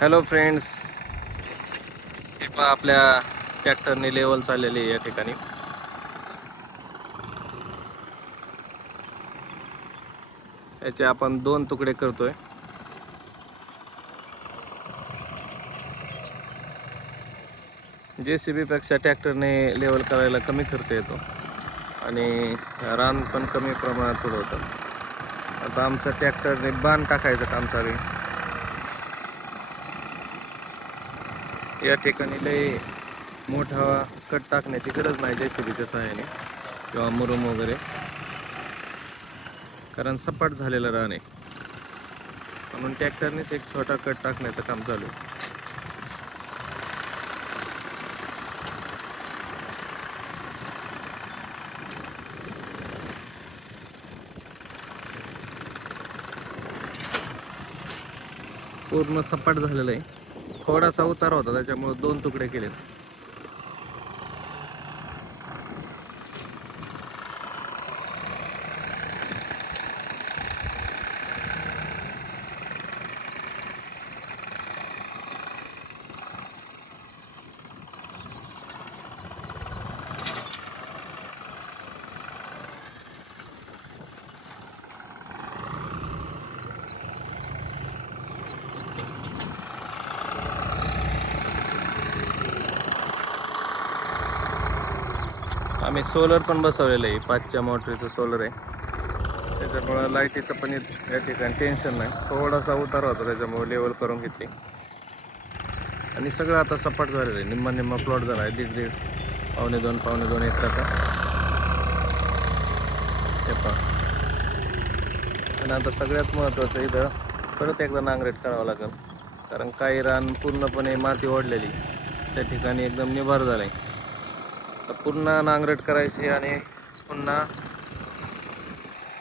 Hello friends, हे पहा आपल्या ट्रॅक्टरने लेवल चाललेली आहे या ठिकाणी. याचे आपण 2 तुकडे करतोय. JCB पेक्षा ट्रॅक्टरने लेवल करायला कमी खर्च येतो आणि रान पण कमी प्रमाणात होतं. आता आमचं ट्रॅक्टरने बांध टाकायचं काम चालू आहे. या ठिकाणी लय मोठा कट टाकण्याची गरज नाही JCBच्या सहाय्याने किंवा मुरुम वगैरे, कारण सपाट झालेलं रान आहे. म्हणून ट्रॅक्टरनेच एक छोटा कट टाकण्याचं काम चालू आहे. पूर्ण सपाट झालेलं आहे. थोडासा उतार होता, त्याच्यामुळे 2 तुकडे केले. आम्ही सोलर पण बसवलेलं आहे. 5च्या मोटरीचं सोलर आहे, त्याच्यामुळं लाईटीचं पण या ठिकाणी टेन्शन नाही. थोडासा उतार होता, त्याच्यामुळे लेवल करून घेतली आणि सगळं आता सपाट झालेलं आहे. निम्मा प्लॉट झाला आहे. 1.5 पावणे 2 एकराचा. हे पहा. आणि आता सगळ्यात महत्त्वाचं, इथं परत एकदा नांगरट करावं लागेल, कारण काही रान पूर्णपणे माती ओढलेली, त्या ठिकाणी एकदम निभार झालं आहे. पुन्हा नांगरट करायची आणि पुन्हा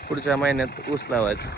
पुढच्या महिन्यात ऊस लावायचा.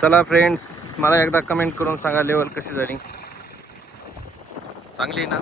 चला फ्रेंड्स, मला एकदा कमेंट करून सांगा लेवल कशी झाली. चांगली ना?